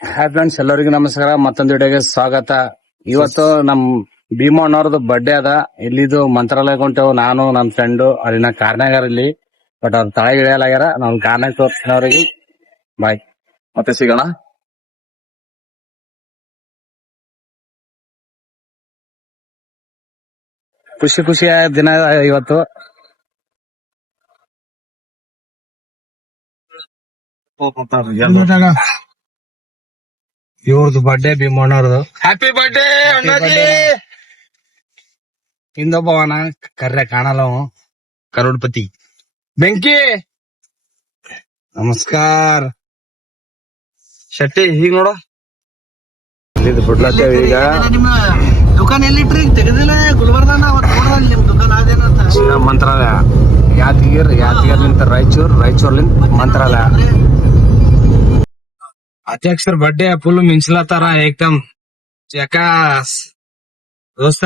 Hi friends, ಎಲ್ಲರಿಗೂ ನಮಸ್ಕಾರ. ಮತ್ತೊಂದು ವಿಡಿಯೋಗೆ ಸ್ವಾಗತ. ಇವತ್ತು ನಮ್ ಭೀಮಣ್ಣವ್ರದ್ದು ಬರ್ಡೇ ಅದ. ಇಲ್ಲಿದು ಮಂತ್ರಾಲಯ ಹೊಂಟೇವು, ನಾನು ನನ್ ಫ್ರೆಂಡ್. ಅಲ್ಲಿನ ಕಾರ್ನಾಗಾರ ಇಲ್ಲಿ, ಬಟ್ ಅವ್ರ ತಳಗ ಇಳಿಯಲಾಗ್ಯಾರ. ನಾವ್ ಕಾರ್ನಾಗ ತೋರಿಸ್ತೀನಿ ಅವ್ರಿಗೆ. ಬಾಯ್, ಮತ್ತೆ ಸಿಗೋಣ. ಖುಷಿಯ ದಿನ ಇವತ್ತು. ಇವ್ರದ್ದು ಬರ್ಡೇ, ಭೀಮಣ್ಣವ್ರದು. ಹ್ಯಾಪಿ ಬರ್ಡೇ ಅಣ್ಣಾಜಿ. ಹಿಂದೊಬ್ಬವನ ಕರ್ರೆ ಕಾಣಲ್ಲ ಅವ, ಕರೋಡ್ಪತಿ ಬೆಂಕಿ. ನಮಸ್ಕಾರ ಶೆಟ್ಟಿ. ಹೀಗ್ ನೋಡು, ಇದು ಬಿಡ್ಲತ್ತೇವ ಈಗ. ನಿಮ್ಮ ದುಕಾನ್ ಎಲ್ಲಿಟ್ರಿ? ತೆಗೆದಿಲ್ಲ ಗುಲ್ಬರ್ದಾನ. ಅವತ್ತು ನೋಡ್ದಲ್ಲ ನಿಮ್ ದುಕಾನ್ ಅದೇನಂತ. ಮಂತ್ರಾಲಯ, ಯಾದಗಿರ್ಲಿಂತ ರಾಯಚೂರ್ಲಿಂತ ಮಂತ್ರಾಲಯ. ಅಧ್ಯಕ್ಷರ ಬರ್ಡೇ ಫುಲ್ ಮಿಂಚ್ಲತ್ತಾರ ಏಕ್ದಮ್ ಜಕಾಸ್ ದೋಸ್ತ.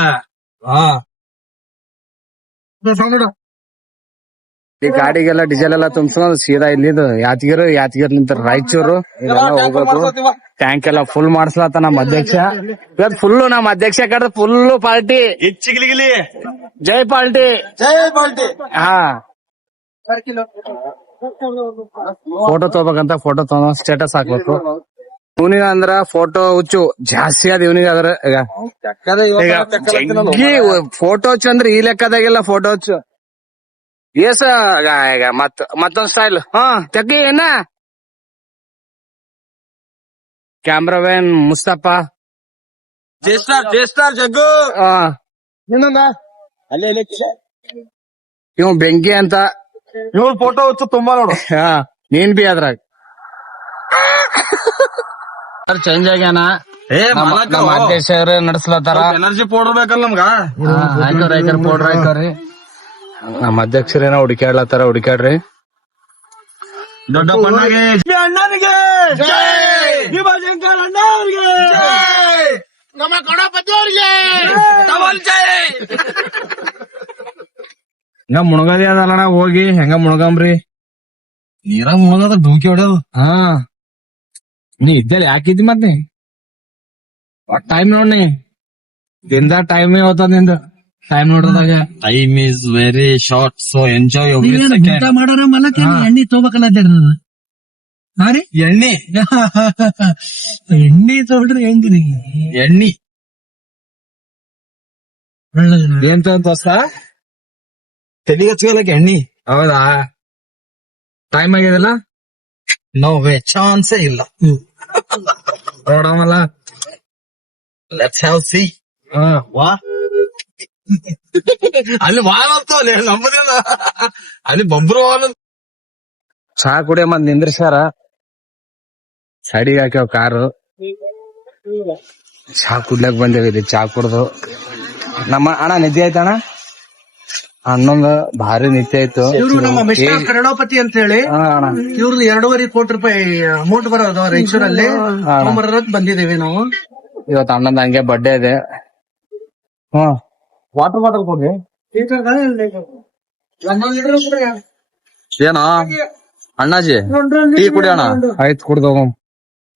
ಈ ಗಾಡಿಗೆಲ್ಲ ಡೀಸೆಲ್ ಎಲ್ಲ ತುಂಬಿಸ್ಕೊಂಡು ಸೀದಾ ಇಲ್ಲಿದು ಯಾದಗಿರ್ಲಿಂತ ರಾಯಚೂರು ಇದೆಲ್ಲ ಹೋಗೋದು. ಟ್ಯಾಂಕ್ ಎಲ್ಲ ಫುಲ್ ಮಾಡ್ಸ್ಲತ್ತ ನಮ್ಮ ಅಧ್ಯಕ್ಷ. ಇವತ್ತು ಫುಲ್ ನಮ್ಮ ಅಧ್ಯಕ್ಷ ಕಡೆ ಫುಲ್ ಪಾರ್ಟಿ. ಹೆಚ್ಚಿಗಿಲಿಗಿಲಿ ಜೈ ಪಾರ್ಟಿ. ಹಾ, ಫೋಟೋ ತಗೋಬೇಕಂತ ಫೋಟೋ ತಗೋ ಸ್ಟೇಟಸ್ ಹಾಕ್ಬೇಕು. ಇವನಿಗ ಅಂದ್ರ ಫೋಟೋ ಹುಚ್ಚು ಜಾಸ್ತಿ ಅದ ಇವನಿಗ. ಅದ್ರ ಫೋಟೋ ಹುಚ್ಚು ಅಂದ್ರೆ ಈ ಲೆಕ್ಕದಾಗೆಲ್ಲ ಫೋಟೋ ಹುಚ್ಚು. ಏಸ ಈಗ ಮತ್ತೊಂದ್ ಸ್ಟೈಲ್. ತೆಗಿ ಏನ ಕ್ಯಾಮ್ರಾಮನ್ ಮುಸ್ತಫ, ಜಗ್ಗು. ಇವ್ ಬೆಂಕಿ ಅಂತ. ಇವ್ರ ಫೋಟೋ ಹುಚ್ಚು ತುಂಬಾ ನೋಡು. ನೀನ್ ಬಿ ಅದ್ರಾಗ ಚೇಂಜ್ ಆಗ್ಯಾನ. ನಮ್ಮ ಅಧ್ಯಕ್ಷರು ನಡೆಸ್ಲತ್ತಾರ. ಎನರ್ಜಿ ಪೌಡರ್ ಬೇಕಲ್ಲ ನಮ್ಗ. ಹಾಕೋರ್ ಪೌಡ್ರ್ ಹಾಕೋರಿ. ನಮ್ಮ ಅಧ್ಯಕ್ಷರೇನೋ ಹುಡುಕ್ಯಾಡ್ರಿ. ದೊಡ್ಡ ಅಣ್ಣನಿಗೆ, ಭೀಮಾಶಂಕರ್ ಅಣ್ಣವ್ರಿಗೆ, ನಮ್ಮ ಗಣಪತಿ ಅವ್ರಿಗೆ ಹಿಂಗ ಮುಣಗದಿ ಅದಲ್ಲಣ, ಹೋಗಿ ಹೆಂಗ ಮುಣಗಂಬ್ರಿ. ನೀರಾಗ ಮುಳಗದ ಧೂಕಿ ಹೊಡೆಯೋದು. ನೀ ಇದ್ದಲ್ಲಿ ಯಾಕಿದ್ದಿ ಮತ್ತೆ ಟೈಮ್ ನೋಡ್ನಿ. ದಿನದ ಟೈಮೇ ಹೋಗ್ತದ ನಿಂದ. ಟೈಮ್ ನೋಡ್ರದಾಗ time is very short, so enjoy ಊಟ ಮಾಡೋರ ಮಲಕ ಎಣ್ಣೆ ತಗೋಬೇಕಲ್ಲ ಹಾ ರೀ. ಎಣ್ಣೆ ಎಣ್ಣೆ ತಗೊಂಡ್ರಿ ಹೆಂಗ್ರಿ? ಎಣ್ಣಿ ಏನ್ ತೋರ್ಸ ತೆಲಿಗೆ ಹಚ್ಕೊಳಕ್ ಎಣ್ಣಿ. ಹೌದಾ? ಟೈಮ್ ಆಗ್ಯದಲ್ಲ. ನೋ ವೇ, ಚಾನ್ಸೇ ಇಲ್ಲ. ನೋಡಮಲ್ಲ. ಲೆಟ್ಸ್ ಹ್ಯಾವ್ ಸಿ. ವಾ ಅಲ್ಲಿ ವಾಲ್ ಅಂತವಲ್ಲ ನಂಬುದಿಲ್ಲ. ಅಲ್ಲಿ ಬೊಬ್ರು ವಾಲ್. ಚಹಾ ಕುಡಿಯ ಮತ್ ನಿಂದ್ರಿಸ್ಯಾರ. ಸೈಡಿಗೆ ಹಾಕ್ಯಾವ ಕಾರು. ಚಹಾ ಕುಡ್ಲಕ್ ಬಂದೇವಿ. ಚಹಾ ಕುಡ್ದು ನಮ್ಮ ಅಣ್ಣ ನಿದ್ದೆ ಆಯ್ತಣ್ಣ. ಅಣ್ಣಂದ ಭಾರಿ ನಿದ್ದೆ ಆಯ್ತು. ಇವ್ರು ನಮ್ಮ ಮಿಸ್ಟರ್ ಕನ್ನಡಪತಿ ಅಂತ ಹೇಳಿ, ಇವ್ರದ್ದು 2.5 ಕೋಟಿ ರೂಪಾಯಿ ಅಮೌಂಟ್ ಬರೋದು ರಾಯಚೂರಲ್ಲಿ. ಬಂದಿದ್ದೇವೆ ನಾವು. ಇವತ್ತು ಅಣ್ಣಂದ ಹಂಗೆ ಬರ್ಡೇ ಇದೆ. ವಾಟರ್ ಬಾಟಲ್ ಕೊಡ್ರಿ. ಏನೋ ಅಣ್ಣಾಜಿ ಟೀ ಕುಡಿಯೋಣ. ಆಯ್ತು, ಕುಡ್ದು ಹೋಗಮ್.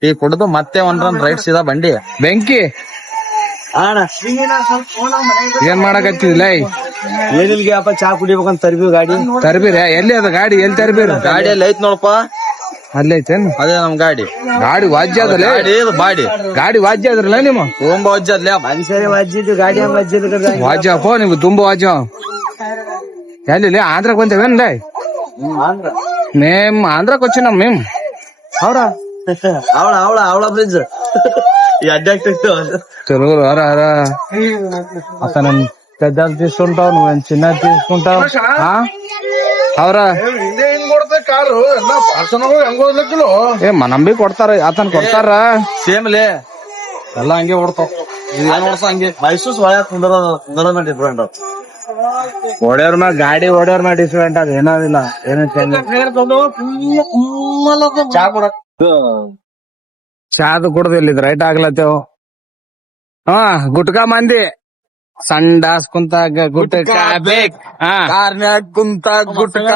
ಟೀ ಕುಡ್ದು ಮತ್ತೆ ಒಂದ್ ರನ್ ರೈಟ್ ಸೀದಾ ಬಂಡಿ. ಬೆಂಕಿ ಏನ್ ಮಾಡಕತ್ತಿಲ್ಲ? ಏನಿಲ್ಗೆ ಅಪ್ಪ, ಚಾ ಕುಡಿಬೇಕಂತ ತರ್ಬಿ ಗಾಡಿ. ತರ್ಬಿರ? ಎಲ್ಲಿ ಅದ ಗಾಡಿ? ಎಲ್ಲಿ ತರ್ಬಿರ? ಗಾಡಿಯಲ್ಲಿ ಐತ್ ನೋಡಪ್ಪ. ಅಲ್ಲಿ ಐತೇನು? ಅದೇ ನಮ್ ಗಾಡಿ. ಗಾಡಿ ವಾಜ್ಯ ಅದಲ್ಲ. ಗಾಡಿ ವಾಜ್ಯ ಅದ್ರಲ್ಲ ನಿಮ್ಮ? ತುಂಬಾ ವಜ್ಜ ಅದ್ಲ ಮನುಷ್ಯರೇ ವಜ್ಜಿದ್ದು ಗಾಡಿ ವಾಜ್ಯ ಅಪ್ಪ ನೀವು, ತುಂಬಾ ವಾಜ್ಯ. ಎಲ್ಲಿ ಆಂಧ್ರಕ್ ಬಂದೇವೇನ್? ಮೇಮ್ ಆಂಧ್ರಕ್ వచ్చినాం మేము. ಅವಳ ಅವಳ ಬ್ರಿಡ್ಜ್ తెలుగు రా. అతను పెద్దలు తీసుకుంటావు, నువ్వేం చిన్నది తీసుకుంటావు. ಅವರ మనం ಬಿ ಕೊಡ್ತಾರ, ಆತನ್ ಕೊಡ್ತಾರ. ಸೇಮ್ಲೆ ಎಲ್ಲ ಹಂಗೆ ಓಡ್ತಾವ. ಹಂಗೆ ಮೈಸೂಸ್ ಒಳಗ ಕುಂದರ ಡಿಫ್ರೆಂಟ್. ಓಡ್ಯವ್ರ ಮ್ಯಾಗ ಗಾಡಿ ಓಡ್ಯವ್ರ ಮ್ಯಾಗ ಡಿಫ್ರೆಂಟ್. ಅದ ಏನಾದಿಲ್ಲ, ಏನ ಚಾ ಕೊಡ. ಚಾದು ಕುಡ್ದು ಇಲ್ಲಿದ್ ರೈಟ್ ಆಗ್ಲತ್ತೇವ್. ಗುಟ್ಕಾ ಮಂದಿ ಸಂಡಾಸ್ ಕುಂತಾಗ ಗುಟ್ಕ ಬೇಕ್. ಹಾ ಕಾರ್ನ್ಯಾಗ ಕುಂತ ಗುಟ್ಕ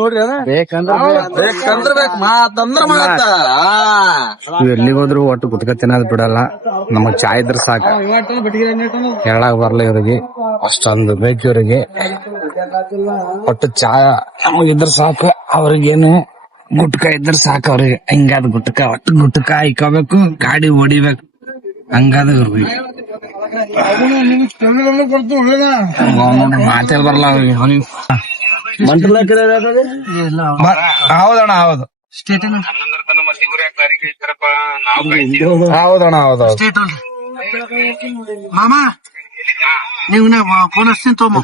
ನೋಡ್ರಿ ಬೇಕಂದ್ರ ಬೇಕ್ ಮಾತಂದ್ರ ಮಾತ ಇವ್ ಎಲ್ಲಿಗ್ ಹೋದ್ರು ಒಟ್ಟು ಗುಟ್ಕ ತಿನ್ನೋದ್ ಬಿಡಲ್ಲ. ನಮಗ್ ಚಾ ಇದ್ರ ಸಾಕ, ಹೇಳಕ್ ಬರ್ಲ ಇವ್ರಿಗೆ, ಅಷ್ಟೊಂದು ಬೇಕು ಇವ್ರಿಗೆ. ಒಟ್ಟು ಚಾ ನಮಗಿದ್ರ ಸಾಕ, ಅವ್ರಿಗೇನು ಗುಟ್ಕ ಇದ್ರ ಸಾಕ ಅವ್ರಿಗೆ. ಹಿಂಗಾದ್ ಗುಟ್ಕ, ಒಟ್ಟು ಗುಟ್ಕ ಇಕ್ಕೋಬೇಕು, ಗಾಡಿ ಹೊಡಿಬೇಕು, ಹಂಗಾದ ಇವ್ರಿಗೆ. ಮಾತೇ ಬರಲ್ಲ ಅವ್ರಿಗೆ. ಹೌದಣ್ಣ, ಹೌದು. ಹೌದಣ್ಣ, ಹೌದು. ಮಾಮ ನೀವು ಫೋನ್ ಹಚ್ತೀನಿ ತಗೊಂಬ.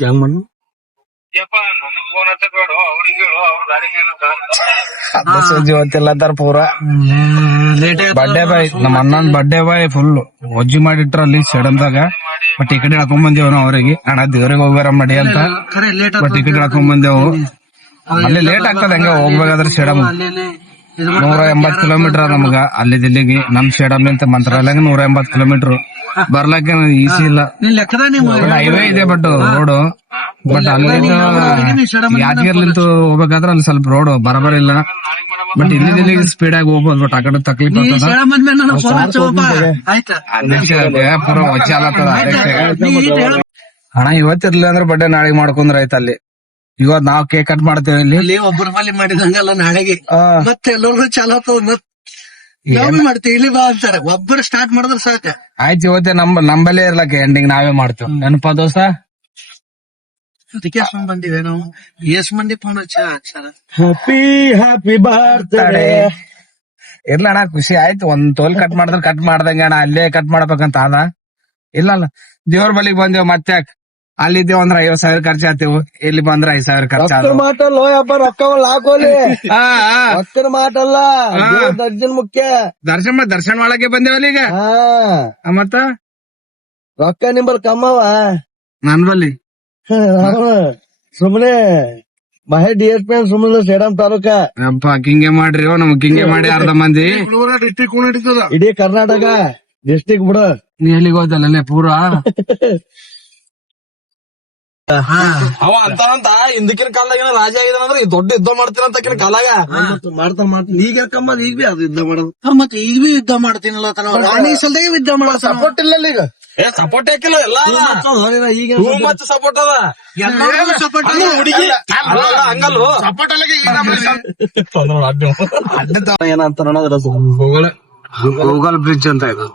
ಇವತ್ತಿಲ್ಲದಾರ ಪೂರ ಬಡ್ಡೆ ಬಾಯ್, ನಮ್ಮ ಅಣ್ಣನ್ ಬಡ್ಡೆ ಬಾಯ್ ಫುಲ್ ವಜ್ಜಿ ಮಾಡಿಟ್ರ ಅಲ್ಲಿ ಸಡನ್ದಾಗ. ಬಟ್ ಈ ಕಡೆ ಹಾಕೊಂಡ್ ಬಂದೇವ್ ನಾವು ಅವ್ರಿಗೆ. ಅಣ್ಣ ದೇವ್ರಿಗೆ ಹೋಗ್ಯಾರ ಮಡಿ ಅಂತ, ಬಟ್ ಈ ಕಡೆ ಹಾಕೊಂಡ್ ಬಂದೇವು. ಅಲ್ಲಿ ಲೇಟ್ ಆಗ್ತದ ಹಂಗ ಹೋಗ್ಬೇಕಾದ್ರೆ ಸ್ಟೇಡಮ್ 180 ಕಿಲೋಮೀಟರ್ ನಮ್ಗ ಅಲ್ಲಿದ್ ಇಲ್ಲಿಗೆ. ನಮ್ ಸ್ಟೇಡಮ್ ನಿಂತ ಮಂತ್ರಾಲಯ 180 ಕಿಲೋಮೀಟರ್. ಬರ್ಲಕ್ಕೆ ಈಸಿ ಇಲ್ಲ, ಹೈವೇ ಇದೆ ಬಟ್ ರೋಡ್. ಬಟ್ ಅಲ್ಲಿ ಯಾದಗಿರ್ಲಿಂತ ಹೋಗ್ಬೇಕಾದ್ರೆ ಅಲ್ಲಿ ಸ್ವಲ್ಪ ರೋಡ್ ಬರಬರ ಇಲ್ಲ. ಬಟ್ ಇಲ್ಲಿ ಸ್ಪೀಡ್ ಆಗಿ ಹೋಗ್ಬೋದು. ಬಟ್ ಆ ಕಡೆ ತಕ್ಲೀಫ್ ಆಗ್ತದ. ಪೂರ ವಜ್ಜೆ ಆಲತ್ತದ. ಹಣ ಇವತ್ತಿರ್ಲಿಲ್ಲ ಅಂದ್ರೆ ಬಡ್ಡೆ ನಾಳೆಗ್ ಮಾಡ್ಕೊಂಡ್ರ ಆಯ್ತು. ಅಲ್ಲಿ ಇವತ್ ನಾವ್ ಕೇಕ್ ಕಟ್ ಮಾಡ್ತೇವೆ ಇಲ್ಲಿ ಒಬ್ಬರ ಬಲಿ ಮಾಡಿದಂಗಲ್ಲ ನಾಳೆಗೆ ಮತ್ತೆ ಎಲ್ಲರೂ ಚಾಲೋ ನಾವೇ ಮಾಡ್ತೀವಿ. ಇಲ್ಲಿ ಬಾ ಅಂತಾರೆ, ಒಬ್ಬರು ಸ್ಟಾರ್ಟ್ ಮಾಡಿದ್ರೆ ಸಾಕ. ಆಯ್ತು, ಇವತ್ತೇ ನಂಬಲ್ಲೇ ಇರ್ಲಕ್ಕ ಎಂಡಿಂಗ್ ನಾವೇ ಮಾಡ್ತೇವೆ. ನೆನಪಾ ದೋಸ್ತ? ಅದಕ್ಕೆ ಬಂದಿವೆ ನಾವು. ಎಸ್ ಮಂದಿ ಫೋನ್ ಹ್ಯಾಪಿ ಹ್ಯಾಪಿ ಬರ್ತ್ಡೇ ಇರ್ಲ ಅಣ್ಣ, ಖುಷಿ ಆಯ್ತು. ಒಂದ್ ತೋಲ್ ಕಟ್ ಮಾಡಿದ್ರೆ ಕಟ್ ಮಾಡ್ದಂಗ ಅಣ್ಣ, ಅಲ್ಲೇ ಕಟ್ ಮಾಡ್ಬೇಕಂತ ಅದ. ಇಲ್ಲ ದೇವ್ರ ಬಲಿಗ್ ಬಂದೇವ್, ಮತ್ತೆ ಅಲ್ಲಿದ್ದೇವ್ ಅಂದ್ರ 50,000 ಖರ್ಚು ಆತೇವು. ಇಲ್ಲಿ ಬಂದ್ರ 5,000 ಖರ್ಚು ಮಾಟಲ್ಲ ಅಪ್ಪ, ರೊಕ್ಕವಲ್ಲ ಹಾಕೋಲಿ. ರೊಕ್ಕದ ಮಾಟಲ್ಲ, ದರ್ಜನ್ ಮುಖ್ಯ. ದರ್ಶನ ಮಾಡಕ್ಕೆ ಬಂದೇವಲ್ಲ ಈಗ. ಮತ್ತ ರೊಕ್ಕ ನಿಂಬಲ್ ಕಮ್ಮವ ನನ್ ಬಲ್ಲಿ ಸುಮ್ನೆ ಮಹೇ DSP ಸುಮ್ನೆ ಸೇಡಂ ತಾಲೂಕ. ಅಪ್ಪ ಹಿಂಗೆ ಮಾಡ್ರಿ, ನಮಗ್ ಹಿಂಗೆ ಮಾಡಿ ಅರ್ಧ ಮಂದಿ ಇಡೀ ಕರ್ನಾಟಕ ಡಿಸ್ಟಿಕ್ ಬಿಡ. ನೀ ಎಲ್ಲಿಗೆ ಹೋದಲ್ಲ ಪೂರಾ ಅವ ಅಂತಾನಂತ ಹಿಂದಕಿನ ಕಾಲದಾಗ ಏನೋ ರಾಜ ಆಗಿದಾನಂದ್ರ ದೊಡ್ಡ ಯುದ್ಧ ಮಾಡ್ತೀನಂತ ಕಾಲಾಗ ಮಾಡ್ತಾನ. ಈಗ ಯಾಕಮ್ಮ ಈಗ ಬಿ ಅದು ಯುದ್ಧ ಮಾಡೋದು. ಮತ್ತೆ ಈಗ ಬಿ ಯುದ್ಧ ಮಾಡ್ತೀನಲ್ಲ ಸಲದಾಗೆ ಯುದ್ಧ ಮಾಡೋ ಸಪೋರ್ಟ್ ಇಲ್ಲ ಈಗ. ಸಪೋರ್ಟ್ ಹಾಕಿಲ್ಲ ಎಲ್ಲ ಈಗ ಮತ್ತೆ ಸಪೋರ್ಟ್ ಅದ. ಸಪೋರ್ಟ್ ಹುಡುಗಿ ಹಂಗಲ್ವ ಸಪೋರ್ಟ್ ಏನಂತ ಗೂಗಲ್ ಬ್ರಿಡ್ಜ್ ಅಂತ ಇದು.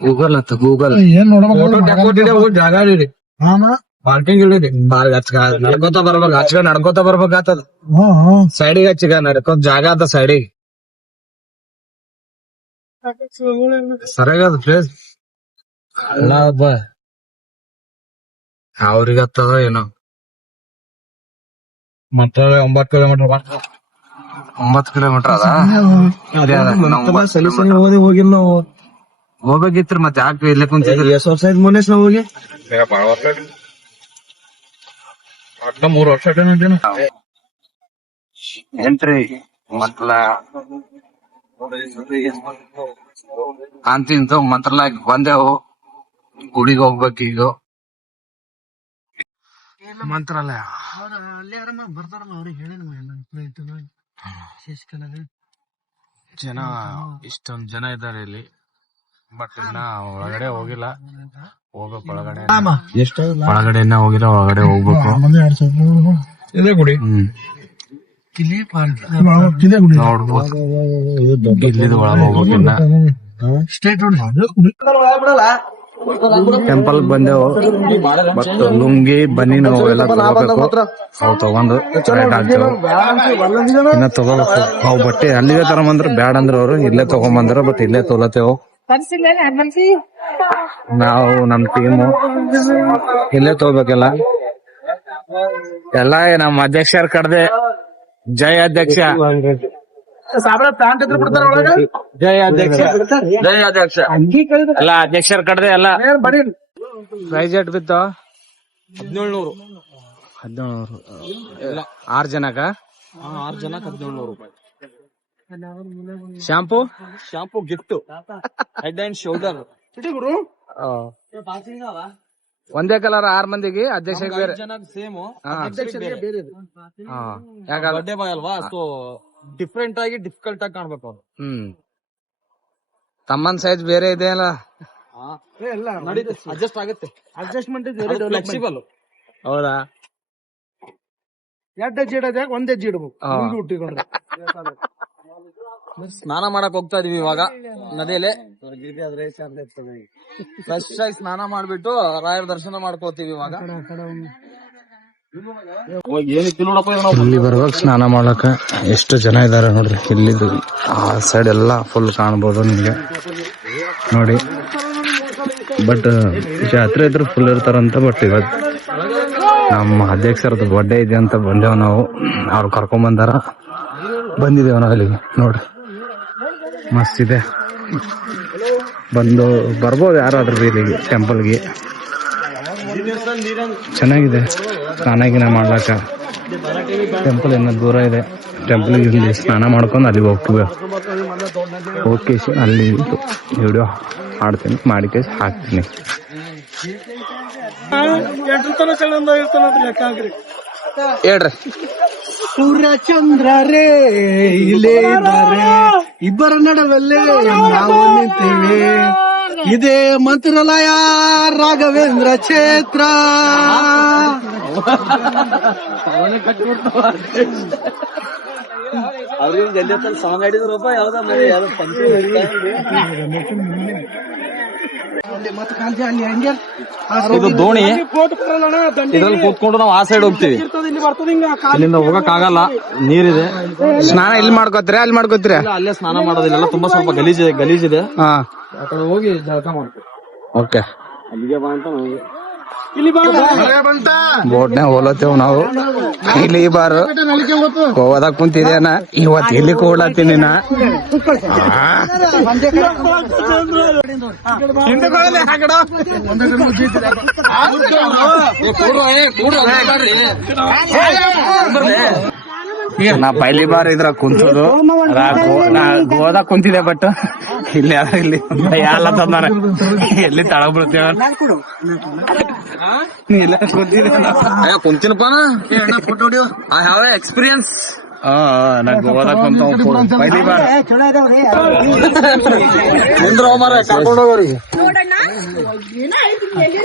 ಗೂಗಲ್ ಅಂತ ಗೂಗಲ್ ಜಾಗ ಪಾರ್ಕಿಂಗ್ ಇಳಿರಿ. ನಡ್ಕೋತ ಬರ್ಬೇಕು, ಹಚ್ಕ ನಡ್ಕೋತ ಬರ್ಬೇಕಾಗ್ತದ. ಸೈಡಿಗೆ ಹಚ್ಚಿಗ ನಡ್ಕೋತ ಜಾಗ ಅದ ಸೈಡಿಗೆ. ಸರಿಯಾಗದ ಪ್ಲೇಸ್ ಅಲ್ಲ ಅವ್ರಿಗತ್ತದ ಏನೋ. ಮತ್ತೆ 9 ಕಿಲೋಮೀಟರ್ ಅದ. ಸಲೀಸಲಿ ಹೋಗಿಲ್ಲ ನಾವು. ಹೋಗ್ಬೇಕಿತ್ರಿ ಮತ್ತೆ ಯಾಕೆ ಇಲ್ಲೇ ಕುಂತಿದ್ರಿ? ಎಷ್ಟು ವರ್ಷ ಆಯ್ತು ಮುನೇಶ್ ನಾವು ಹೋಗಿ? 3 ವರ್ಷ ಏನ್ರಿ ಮಂತ್ಲ ಅಂತಿಂತು ಮಂತ್ರಾಲಯ ಬಂದೆವು. ಗುಡಿಗೆ ಹೋಗ್ಬೇಕು ಈಗ. ಮಂತ್ರಾಲಯ ಅಲ್ಲಿ ಆರಾಮ ಬರ್ತಾರಲ್ಲ ಅವ್ರಿಗೆ ಹೇಳಿ ಜನ ಇಷ್ಟೊಂದ್ ಜನ ಇದ್ದಾರೆ ಇಲ್ಲಿ. ಬಟ್ ಇನ್ನ ಒಳಗಡೆ ಹೋಗಿಲ್ಲ, ಹೋಗ್ಬೇಕು ಒಳಗಡೆ. ಒಳಗಡೆ ಇನ್ನ ಹೋಗಿಲ್ಲ, ಒಳಗಡೆ ಹೋಗ್ಬೇಕು. ಇದೇ ಗುಡಿ ನೋಡ್ಬೋದು. ಇಲ್ಲಿದು ಒಳಗೆ ಹೋಗ್ಬೇಕು. ಇನ್ನ ಟೆಂಪಲ್ ಬಂದೆವು. ಬಟ್ ಲುಂಗಿ ಬನ್ನಿ ನಾವು ಎಲ್ಲ ತಗೋಬೇಕು. ಅವು ತಗೊಂಡು ಇನ್ನ ತಗೋಬೇಕು. ಅವು ಬಟ್ಟೆ ಅಲ್ಲಿಗೆ ತಗೊಂಬಂದ್ರ ಬ್ಯಾಡ ಅಂದ್ರ ಅವ್ರು ಇಲ್ಲೇ ತಗೊಂಬಂದ್ರ. ಬಟ್ ಇಲ್ಲೇ ತೊಲತೇವು ನಾವು. ನಮ್ ಟೀಮು ಇಲ್ಲೇ ತಗೋಬೇಕೆಲ್ಲ. ಎಲ್ಲ ನಮ್ಮ ಅಧ್ಯಕ್ಷರ ಕಡ್ದೆ. ಜೈ ಅಧ್ಯಕ್ಷ, ಜೈ ಅಧ್ಯಕ್ಷ, ಜೈ ಅಧ್ಯಕ್ಷ. ಎಲ್ಲ ಅಧ್ಯಕ್ಷರ ಕಡ್ದೆ ಎಲ್ಲ. ಪ್ರೈಸ್ ಎಟ್ ಬಿತ್ತು? 1700. 6 ಜನಕ್ಕ 1700 ರೂಪಾಯಿ. Shampoo gift head and shoulder ಒಂದೇ ಕಲರ್ 6 ಮಂದಿಗೆ ಅಧ್ಯಕ್ಷ ಬೇರೆ ಸೇಮ್ ಬೇರೆ ಬರ್ಡೇ ಬಾಯ್ ಅಲ್ವಾ ಸೊ ಡಿಫ್ರೆಂಟ್ ಆಗಿ ಡಿಫಿಕಲ್ಟ್ ಆಗಿ ಕಾಣ್ಬೇಕು ಅವ್ರು. ತಮ್ಮನ್ ಸೈಜ್ ಬೇರೆ ಇದೆ ಅಲ್ಲ. ಅಡ್ಜಸ್ಟ್ ಆಗುತ್ತೆ, ಅಡ್ಜಸ್ಟ್ಮೆಂಟ್ ಫ್ಲೆಕ್ಸಿಬಲ್. ಹೌದಾ? 2 ಹೆಜ್ಜೆ ಇಡೋದಾಗ 1 ಹೆಜ್ಜೆ ಇಡ್ಬೇಕು. ಹಿಂಗೆ ಹುಟ್ಟಿಕೊಂಡ್ರೆ ಸ್ನಾನ ಮಾಡಕ್ ಹೋಗ್ತಾ ಇದೀವಿ ಇವಾಗ ನದಿಯಲ್ಲಿ. ಫ್ರೆಶ್ ಆಗಿ ಸ್ನಾನ ಮಾಡ್ಬಿಟ್ಟು ರಾಯರ ದರ್ಶನ ಮಾಡ್ಕೋತೀವಿ ಇವಾಗ. ಇಲ್ಲಿ ಬರ್ಬೇಕು ಸ್ನಾನ ಮಾಡಕ. ಎಷ್ಟು ಜನ ಇದಾರೆ ನೋಡ್ರಿ. ಇಲ್ಲಿದು ಆ ಸೈಡ್ ಎಲ್ಲಾ ಫುಲ್ ಕಾಣ್ಬೋದು ನಿಮ್ಗೆ ನೋಡಿ. ಬಟ್ ಜಾತ್ರೆ ಇದ್ರೆ ಫುಲ್ ಇರ್ತಾರಂತ. ಬಟ್ ಇವತ್ತು ನಮ್ಮ ಅಧ್ಯಕ್ಷರದ್ದು ಬರ್ಡೇ ಇದೆ ಅಂತ ಬಂದೇವ್ ನಾವು. ಅವ್ರು ಕರ್ಕೊಂಡ್ ಬಂದಿದ್ದೇವ್ ನಾವು ಇಲ್ಲಿಗೆ ನೋಡ್ರಿ. ಮಸ್ತ್ ಇದೆ, ಬರ್ಬೋದು ಯಾರಾದ್ರೂ ಇಲ್ಲಿಗೆ ಟೆಂಪಲ್ಗೆ. ಚೆನ್ನಾಗಿದೆ ಸ್ನಾನ ಮಾಡ್ಲಾಕ. ಟೆಂಪಲ್ ಏನೋ ದೂರ ಇದೆ. ಟೆಂಪಲ್ಗೆ ಇಲ್ಲಿ ಸ್ನಾನ ಮಾಡ್ಕೊಂಡು ಅಲ್ಲಿಗೆ ಹೋಗ್ತೀವಿ. ಓಕೆ, ಅಲ್ಲಿ ವಿಡಿಯೋ ಮಾಡ್ತೀನಿ, ಮಾಡಿ ಹಾಕ್ತೀನಿ. ಹೇಳ್ರಿ. ಸೂರ್ಯ ಚಂದ್ರ ರೇ ಇಲ್ಲೇ ಇದ್ದಾರೆ, ಇಬ್ಬರ ನಡುವಲ್ಲೇ ನಾವು ನಿಂತೇವೆ. ಇದೇ ಮಂತ್ರಾಲಯ ರಾಘವೇಂದ್ರ ಕ್ಷೇತ್ರ. ಅವ್ರಿಗೆ ಸಾಂಗ್ ಆಡಿದ್ರಪ್ಪ ಯಾವ್ದ ಇದು ದೋಣಿ. ಇದ್ರಲ್ಲಿ ಕೂತ್ಕೊಂಡು ನಾವು ಆ ಸೈಡ್ ಹೋಗ್ತೀವಿ. ಇಲ್ಲಿಂದ ಹೋಗಕ್ ಆಗಲ್ಲ, ನೀರಿದೆ. ಸ್ನಾನ ಇಲ್ಲಿ ಮಾಡ್ಕೋತೀರ ಅಲ್ಲಿ ಮಾಡ್ಕೋತೀರ? ಅಲ್ಲೇ ಸ್ನಾನ ಮಾಡೋದಿಲ್ಲ, ತುಂಬಾ ಸ್ವಲ್ಪ ಗಲೀಜಿದೆ. ಹಾ, ಆ ಕಡೆ ಹೋಗಿ ಜಳಕ ಮಾಡ್ತೀವಿ. ಓಕೆ. ಅಲ್ಲಿಗೆ ಬಾ ಅಂತ ನಾವು ಬೋಟ್ನಾಗ ಹೋಲತ್ತೇವ್ ನಾವು. ಇಲ್ಲಿ ಬಾರು ಗೋವಾದಾಗ ಕುಂತಿದೇನ ಇವತ್ತು ಇಲ್ಲಿ ಕೂಡ್ಲತ್ತೀನಿ ನಾ. ನಾ ಪೈಲಿ ಬಾರ್ ಇದ್ರ ಕುಂತದು. ನಾ ಗೋವಾದಾಗ ಕುಂತಿದೆ, ಬಟ್ ಇಲ್ಲಿ ಯಾಲ ತಂದಾನ ಎಲ್ಲಿ ತಳ ಬಿಡ್ತೇವ. ಕುಂತಿನಪ್ಪ ಐ ಹ್ಯಾವ್ ಎಕ್ಸ್ಪೀರಿಯನ್ಸ್. ನಾ ಗೋವಾದಾಗ ಕುಂತ ಪೈಲಿ ಬಾರ್ ಕರ್ಕೊಂಡು ಹೋಗೋರಿಗೆ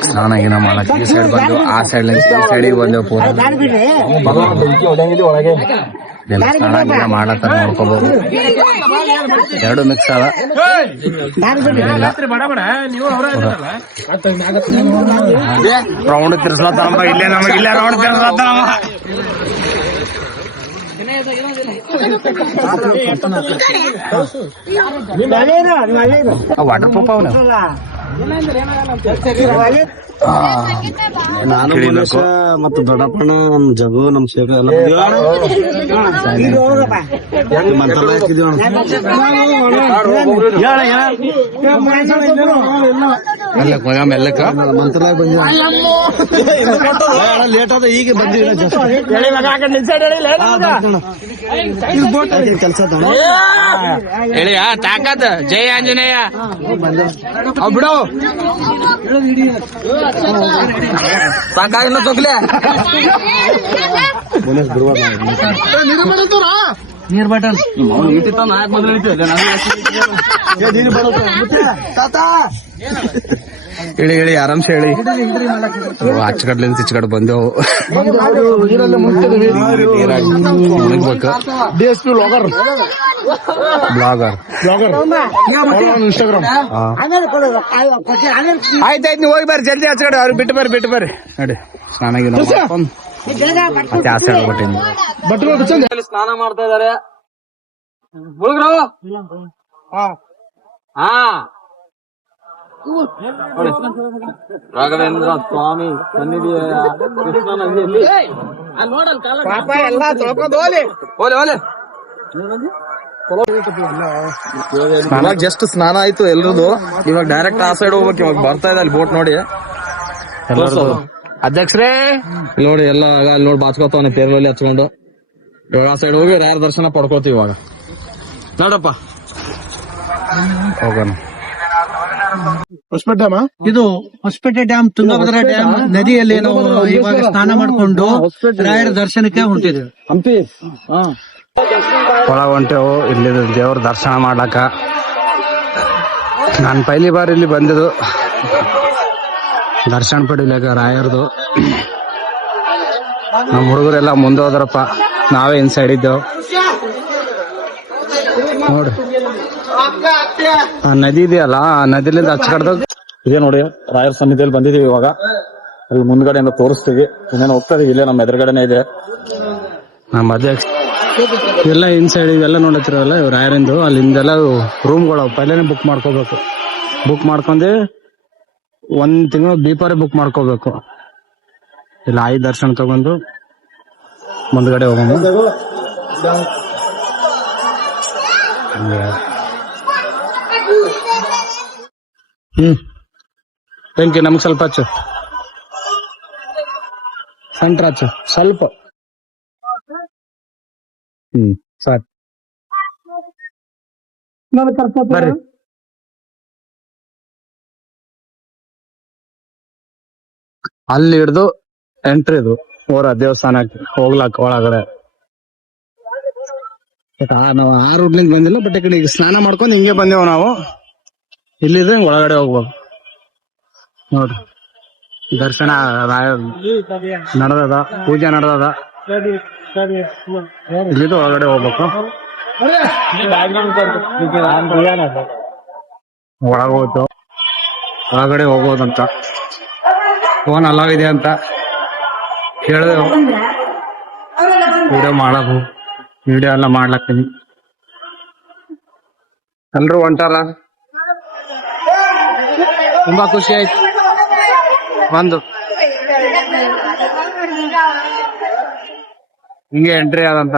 ಸ್ನಾನ ಗೀನ ಮಾಡಕ್ ಈ ಸೈಡ್ ಬಂದು ಆ ಸೈಡ್ ಈ ಸೈಡಿಗೆ ಬಂದೇವು. ಪೂರ ಒಳಗೆ ಸ್ನಾನ ಗೀನ ಮಾಡತ್ತಾರ, ನೋಡ್ಕೋಬಹುದು. ಎರಡು ಮಿಕ್ಸ್ ಅದ. ರೌಂಡ್ ತಿರ್ಸ್ಲತ್ತಾನ ಇಲ್ಲೇ, ನಮಗೆ ಇಲ್ಲೇ ರೌಂಡ್ ತಿರ್ಸ್ಲತ್ತಾನ. ವಾಟರ್ ಪ್ರೂಫ್ ಅವನು ನಾನು ಮತ್ತು ದೊಡ್ಡಪ್ಪಣ್ಣ, ನಮ್ ಜಗು, ನಮ್ ಶೇಖ ಎಲ್ಲ ಮಂತ್ರಾಲಯ ಹಾಕಿದೀವಿ. ಮೆಲ್ಲಕ್ಕ ಮಂತ್ರಾಲಯ ಬಂದಿವಿ. ಲೇಟ್ ಆದ, ಈಗ ಬಂದಿವಿ. ಕೆಲಸ ಹೇಳಿಯ ತಾಕತ್. ಜೈ ಆಂಜನೇಯ. ಬಿಡು ಸಾಕಾಗಿಲ್ಲ ಚೊಕ್ಲೆ. ನೀರ್ ಬಾಟಲ್ ಹೇಳಿ ಆರಾಮ್ಸೆ ಹೇಳಿ. ಆಚಕಡ್ಲಿಂದ ಈಚಕಡೆ ಬಂದೆವು. ಮುಳುಗ್ಬೇಕು. Blogger Instagram. ಆಯ್ತಾಯ್ತು, ನೀವು ಹೋಗಿ ಬರ್ರಿ ಜಲ್ದಿ ಆಚಕಡೆ. ಅವ್ರಿಗೆ ಬಿಟ್ಟು ಬರ್ರಿ ನೋಡಿ. ಸ್ನಾನ ಸ್ನಾನ ಮಾಡ್ತಾ ಇದಾರೆ ಹುಡುಗರು. ಹಾ, ರಾಘವೇಂದ್ರ ಸ್ವಾಮಿ ಸನ್ನಿಧಿಯ ಕೃಷ್ಣ ನದಿಯಲ್ಲಿ ಜಸ್ಟ್ ಸ್ನಾನ ಆಯ್ತು ಎಲ್ರದು. ಇವಾಗ ಡೈರೆಕ್ಟ್ ಆ ಸೈಡ್ ಹೋಗ್ಬೇಕು. ಇವಾಗ ಬರ್ತಾ ಇದೆ ಅಲ್ಲಿ ಬೋಟ್ ನೋಡಿ. ಅಧ್ಯಕ್ಷರೇ ನೋಡಿ ಎಲ್ಲ ಅಲ್ಲಿ ನೋಡಿ ಬಾಚ್ಕೋತಾವನೆ ಪೇರ್ಲಲ್ಲಿ ಹಚ್ಕೊಂಡು. ಇವಾಗ ಆ ಸೈಡ್ ಹೋಗಿ ರಾಯರ ದರ್ಶನ ಪಡ್ಕೋತೀವಿ. ಇವಾಗ ನೋಡಪ್ಪ ಹೋಗೋಣ. ಇದು ಹೊಸಪೇಟೆ ಡ್ಯಾಮ್, ತುಂಗಭದ್ರಾ ಡ್ಯಾಮ್ ನದಿಯಲ್ಲಿ ನಾವು ಇವಾಗ ಸ್ನಾನ ಮಾಡ್ಕೊಂಡು ರಾಯರ ದರ್ಶನಕ್ಕೆ ಹೊಂಟಿದ್ದೇವೆ. ಹಂಪಿ. ಹಾ, ಒಳಗ್ ಹೊಂಟೆವು. ಇಲ್ಲಿ ದೇವ್ರ ದರ್ಶನ ಮಾಡ್ಲಕ್ಕ. ನಾನು ಪೈಲಿ ಬಾರಿ ಇಲ್ಲಿ ಬಂದಿದ್ದು ದರ್ಶನ ಪಡಿಲಕ್ಕ ರಾಯರ್ದು. ನಮ್ಮ ಹುಡುಗರೆಲ್ಲ ಮುಂದೆ ಹೋದ್ರಪ್ಪ, ನಾವೇ ಇನ್ಸೈಡ್ ಇದ್ದೇವು. ನೋಡ್ರಿ ಆ ನದಿ ಇದೆಯಲ್ಲ, ಆ ನದಿಲಿಂದ ಹಚ್ಚ ಕಡ್ದಾಗ ಇದೇ ನೋಡಿ ರಾಯರ ಸನ್ನಿಧಿಯಲ್ಲಿ ಬಂದಿದೀವಿ ಇವಾಗ. ಅಲ್ಲಿ ಮುಂದ್ಗಡೆಯಿಂದ ತೋರಿಸ್ತೀವಿ, ಇನ್ನೇನು ಹೋಗ್ತಾ ಇದೀವಿ. ಇಲ್ಲೇ ನಮ್ಮ ಎದುರುಗಡೆನೆ ಇದೆ. ನಮ್ಮ ಅಧ್ಯಕ್ಷ ಎಲ್ಲ ಇನ್ಸೈಡ್ ಇವೆಲ್ಲ ನೋಡತ್ತಿರಲ್ಲ ಇವ್ ರಾಯರಿಂದು. ಅಲ್ಲಿಂದೆಲ್ಲ ರೂಮ್ಗಳು ಪೈಲೇನೆ ಬುಕ್ ಮಾಡ್ಕೋಬೇಕು. ಬುಕ್ ಮಾಡ್ಕೊಂಡೆ 1 ತಿಂಗಳು ಬೀಪಾರೆ ಬುಕ್ ಮಾಡ್ಕೋಬೇಕು. ಇಲ್ಲ ಆಯಿ ದರ್ಶನ ತಗೊಂಡು ಮುಂದ್ಗಡೆ ಹೋಗೋಣ. Thank you. ನಮ್ಗೆ ಸ್ವಲ್ಪ ಹಚ್ಚು, ಸೆಂಟ್ರ್ ಹಚ್ಚು ಸ್ವಲ್ಪ. ಸರ್ ಬರ್ರಿ. ಅಲ್ಲಿ ಹಿಡ್ದು ಎಂಟ್ರಿ ಇದು ಓರ ದೇವಸ್ಥಾನಕ್ಕೆ ಹೋಗ್ಲಾಕ ಒಳಗಡೆ. ನಾವು ಆ ರೂಟ್ಲಿಂದ ಬಂದಿಲ್ಲ, ಬಟ್ ಈ ಕಡೆ ಈಗ ಸ್ನಾನ ಮಾಡ್ಕೊಂಡು ಹಿಂಗೆ ಬಂದೇವು ನಾವು. ಇಲ್ಲಿದೆ ಒಳಗಡೆ ಹೋಗ್ಬೇಕು ನೋಡ್ರಿ. ದರ್ಶನ ನಡೆದದ, ಪೂಜೆ ನಡೆದದ. ಇಲ್ಲಿದು ಒಳಗಡೆ ಹೋಗ್ಬೇಕು. ಒಳಗ ಹೋಯ್ತು, ಒಳಗಡೆ ಹೋಗೋದಂತ ಫೋನ್ ಅಲಾವ್ ಇದೆ ಅಂತ ಹೇಳಿದೆವು. ವಿಡಿಯೋ ಎಲ್ಲ ಮಾಡ್ಲಾಕ್ತೀನಿ. ಎಲ್ರು ಹೊಂಟಾರ, ತುಂಬಾ ಖುಷಿ ಆಯ್ತು ಬಂದು. ಹಿಂಗೆ ಎಂಟ್ರಿ ಆದಂತ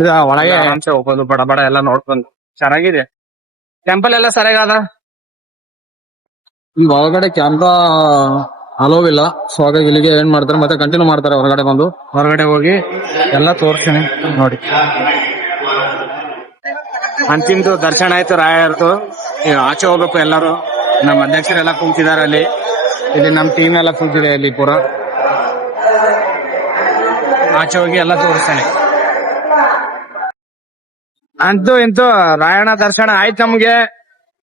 ಇದು ಒಳಗೆ ಆರಾಮ್ಸೆ ಹೋಗ್ಬೋದು. ಬಡ ಬಡ ಎಲ್ಲ ನೋಡ್ಕೊಂಡು ಚೆನ್ನಾಗಿದೆ. ಟೆಂಪಲ್ ಎಲ್ಲ ಸರಿಯಾಗದ. ಇಲ್ಲಿ ಒಳಗಡೆ ಕ್ಯಾಮ್ರಾ ಅಲೋವ್ ಇಲ್ಲ, ಸೊ ಹಾಗಾಗಿ ಇಲ್ಲಿಗೆ ಏನ್ ಮಾಡ್ತಾರೆ ಮತ್ತೆ ಕಂಟಿನ್ಯೂ ಮಾಡ್ತಾರೆ ಹೊರಗಡೆ ಬಂದು. ಹೊರಗಡೆ ಹೋಗಿ ಎಲ್ಲ ತೋರಿಸ್ತೀನಿ ನೋಡಿ. ಅಂತಿಮ್ದು ದರ್ಶನ ಆಯ್ತು ರಾಯರ್ದು. ಈಗ ಆಚೆ ಹೋಗ್ಬೇಕು ಎಲ್ಲರೂ. ನಮ್ಮ ಅಧ್ಯಕ್ಷರೆಲ್ಲ ಕುಂತಿದ್ದಾರೆ ಅಲ್ಲಿ. ಇಲ್ಲಿ ನಮ್ಮ ಟೀಮ್ ಎಲ್ಲ ಕುಂತಿದೆ ಇಲ್ಲಿ ಪೂರ. ಆಚೆ ಹೋಗಿ ಎಲ್ಲ ತೋರಿಸ್ತೇನೆ. ಅಂತೂ ಇಂತೂ ರಾಯಣ್ಣ ದರ್ಶನ ಆಯ್ತು ನಮ್ಗೆ.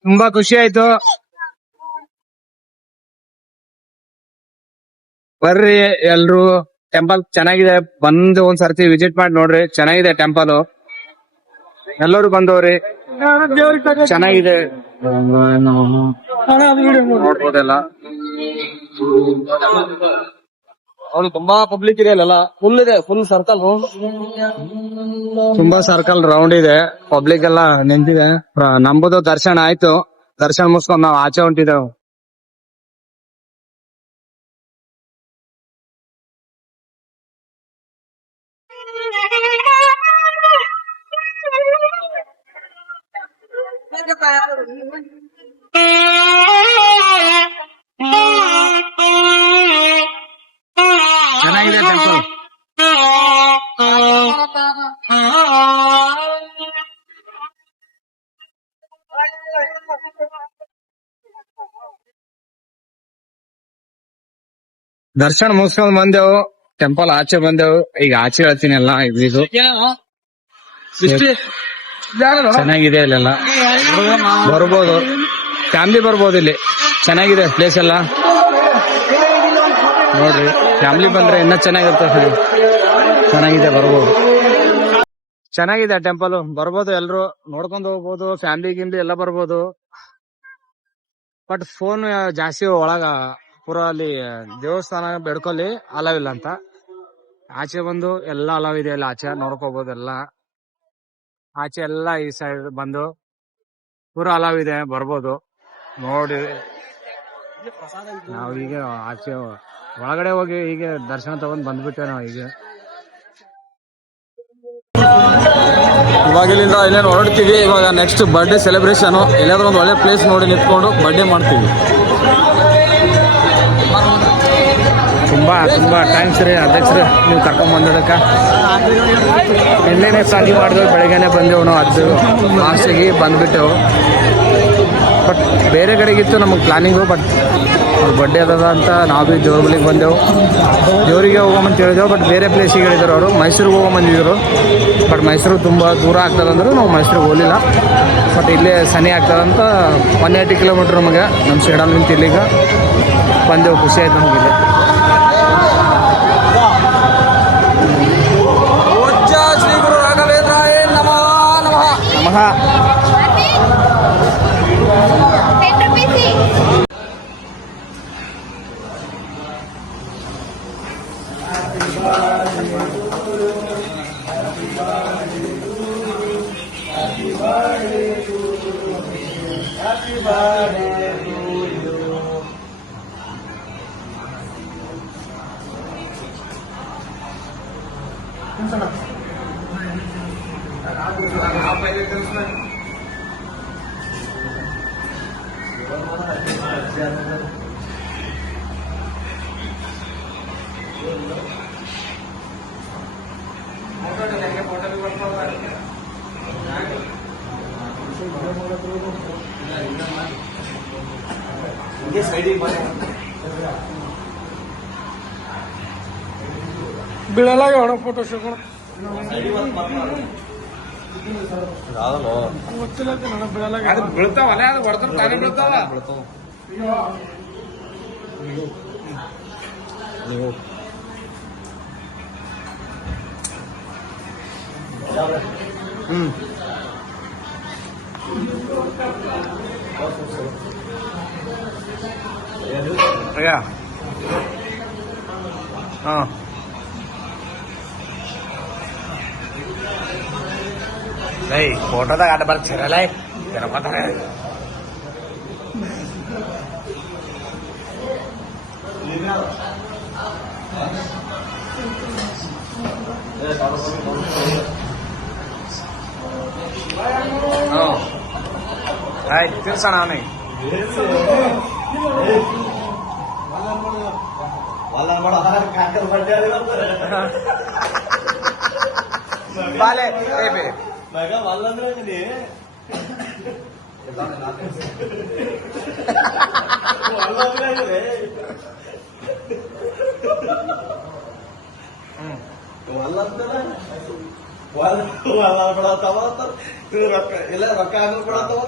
ತುಂಬಾ ಖುಷಿ ಆಯ್ತು. ಬರ್ರಿ ಎಲ್ರು, ಟೆಂಪಲ್ ಚೆನ್ನಾಗಿದೆ. ಬಂದು ಒಂದ್ಸರ್ತಿ ವಿಸಿಟ್ ಮಾಡಿ ನೋಡ್ರಿ, ಚೆನ್ನಾಗಿದೆ ಟೆಂಪಲ್. ಎಲ್ಲರೂ ಬಂದವ್ರಿ, ಚೆನ್ನಾಗಿದೆ ನೋಡ್ಬೋದೆಲ್ಲ. ಅವ್ರು ತುಂಬಾ ಪಬ್ಲಿಕ್ ಇದೆ ಅಲ್ಲೆಲ್ಲ, ಫುಲ್ ಇದೆ, ಫುಲ್ ಸರ್ಕಲ್. ತುಂಬಾ ಸರ್ಕಲ್ ರೌಂಡ್ ಇದೆ, ಪಬ್ಲಿಕ್ ಎಲ್ಲ ನಿಂತಿದೆ. ನಮ್ದು ದರ್ಶನ ಆಯ್ತು. ದರ್ಶನ ಮುಗಿಸ್ಕೊಂಡ್ ನಾವ್ ಆಚೆ ಹೊಂಟಿದ್ದೇವೆ. ಚೆನ್ನಾಗಿದೆ ಟೆಂಪಲ್. ದರ್ಶನ ಮುಗಿಸ್ಕೊಂಡ್ ಬಂದೆವು, ಟೆಂಪಲ್ ಆಚೆ ಬಂದೆವು. ಈಗ ಆಚೆ ಹೇಳ್ತೀನಿ ಎಲ್ಲ ಇದು ಚೆನ್ನಾಗಿದೆ. ಇಲ್ಲೆಲ್ಲ ಬರ್ಬೋದು, ಫ್ಯಾಮಿಲಿ ಬರ್ಬೋದು. ಇಲ್ಲಿ ಚೆನ್ನಾಗಿದೆ ಪ್ಲೇಸ್ ಎಲ್ಲ ನೋಡ್ರಿ. ಫ್ಯಾಮಿಲಿ ಬಂದ್ರೆ ಇನ್ನ ಚೆನ್ನಾಗಿರ್ತದೆ. ಚೆನ್ನಾಗಿದೆ, ಬರ್ಬೋದು. ಚೆನ್ನಾಗಿದೆ ಟೆಂಪಲ್, ಬರ್ಬೋದು. ಎಲ್ರು ನೋಡ್ಕೊಂಡು ಹೋಗ್ಬೋದು. ಫ್ಯಾಮಿಲಿ ಗಿಮ್ಲಿ ಎಲ್ಲ ಬರ್ಬೋದು. ಬಟ್ ಫೋನ್ ಜಾಸ್ತಿ ಒಳಗ ಪೂರ ಅಲ್ಲಿ ದೇವಸ್ಥಾನ ಬೆಡ್ಕೊಲ್ಲಿ ಅಲಾವ್ ಇಲ್ಲ ಅಂತ. ಆಚೆ ಬಂದು ಎಲ್ಲ ಅಲಾವ್ ಇದೆ. ಅಲ್ಲಿ ಆಚೆ ನೋಡ್ಕೋಬಹುದು ಎಲ್ಲ. ಆಚೆ ಎಲ್ಲ ಈ ಸೈಡ್ ಬಂದು ಪೂರ ಅಲಾವ್ ಇದೆ, ಬರ್ಬೋದು ನೋಡಿ. ನಾವ್ ಈಗ ಆಚೆ ಒಳಗಡೆ ಹೋಗಿ ಹೀಗೆ ದರ್ಶನ ತಗೊಂಡ್ ಬಂದ್ಬಿಟ್ಟೆ ನಾವು ಈಗ. ಇವಾಗ ಇಲ್ಲಿಂದ ಇಲ್ಲೇನು ಹೊರಡ್ತೀವಿ. ಇವಾಗ ನೆಕ್ಸ್ಟ್ ಬರ್ಡೇ ಸೆಲೆಬ್ರೇಷನ್. ಎಲ್ಲಾದ್ರೂ ಒಂದು ಒಳ್ಳೆ ಪ್ಲೇಸ್ ನೋಡಿ ನಿಂತ್ಕೊಂಡು ಬರ್ಡೇ ಮಾಡ್ತೀವಿ. ತುಂಬಾ ತುಂಬಾ ಥ್ಯಾಂಕ್ಸ್ ರೀ ಅಧ್ಯಕ್ಷರೇ, ನೀವು ಕರ್ಕೊಂಡ್ ಬಂದಿದ್ದಕ್ಕೆ. ನಿನ್ನೆನೆ ಸಾಲಿ ಮಾಡಿದ್ವಿ, ಬೆಳಗ್ಗೆನೆ ಬಂದೆವು ನಾವು. ಅದು ಆಸೆಗೆ ಬಂದ್ಬಿಟ್ಟೆವು. ಬಟ್ ಬೇರೆ ಕಡೆಗಿತ್ತು ನಮಗೆ ಪ್ಲಾನಿಂಗು. ಬಟ್ ಅವ್ರ ಬರ್ಡೇ ಅದ ಅಂತ ನಾವು ಭೀ ದೇವ್ರಿಗೆ ಬಂದೆವು. ದೇವರಿಗೆ ಹೋಗೋಮಂತ ಹೇಳಿದೆವು. ಬಟ್ ಬೇರೆ ಪ್ಲೇಸಿಗೆ ಹೇಳಿದ್ರು ಅವರು, ಮೈಸೂರಿಗೆ ಹೋಗೋಮಂದಿದ್ರು. ಬಟ್ ಮೈಸೂರು ತುಂಬ ದೂರ ಆಗ್ತದಂದ್ರೆ ನಾವು ಮೈಸೂರಿಗೆ ಹೋಗಲಿಲ್ಲ. ಬಟ್ ಇಲ್ಲೇ ಸನಿ ಆಗ್ತದಂತ 180 ಕಿಲೋಮೀಟ್ರ್ ನಮಗೆ ನಮ್ಮ ಸೇಡಲ್ ನಿಂತು ಇಲ್ಲಿಗೆ ಬಂದೆವು. ಖುಷಿ ಆಯ್ತು ನಮಗಿದೆ. ಶ್ರೀ ಗುರು ರಾಘವೇಂದ್ರಾಯ ನಮಃ ನಮಃ ನಮಃ. ಬೀಳಲಾಗ ಹೊಡ ಫೋಟೋ ಶೂಟ್ ಗೊತ್ತಿಲ್ಲ ಬೀಳಲಾಗ. ಅದು ಬೀಳ್ತಾವಲ್ಲ, ಅದು ಹೊಡೆದ್ರೆ ತಾನೇ ಬೀಳ್ತಾವ. ಹಾಂ ಫೋಟೋದಾಗ ಆಟ ಬರ್ತಿರಲ್ಲ ಏನಪ್ಪಾತಾರೆ. ಆಯ್ತು ತಿರ್ಸೋಣ ಅವನಿಗೆ. ಬಾಲೆ ರೊಕ್ಕ ಇಲ್ಲ, ರೊಕ್ಕ ಆಗಲ್ ಕೊಡತ್ತವ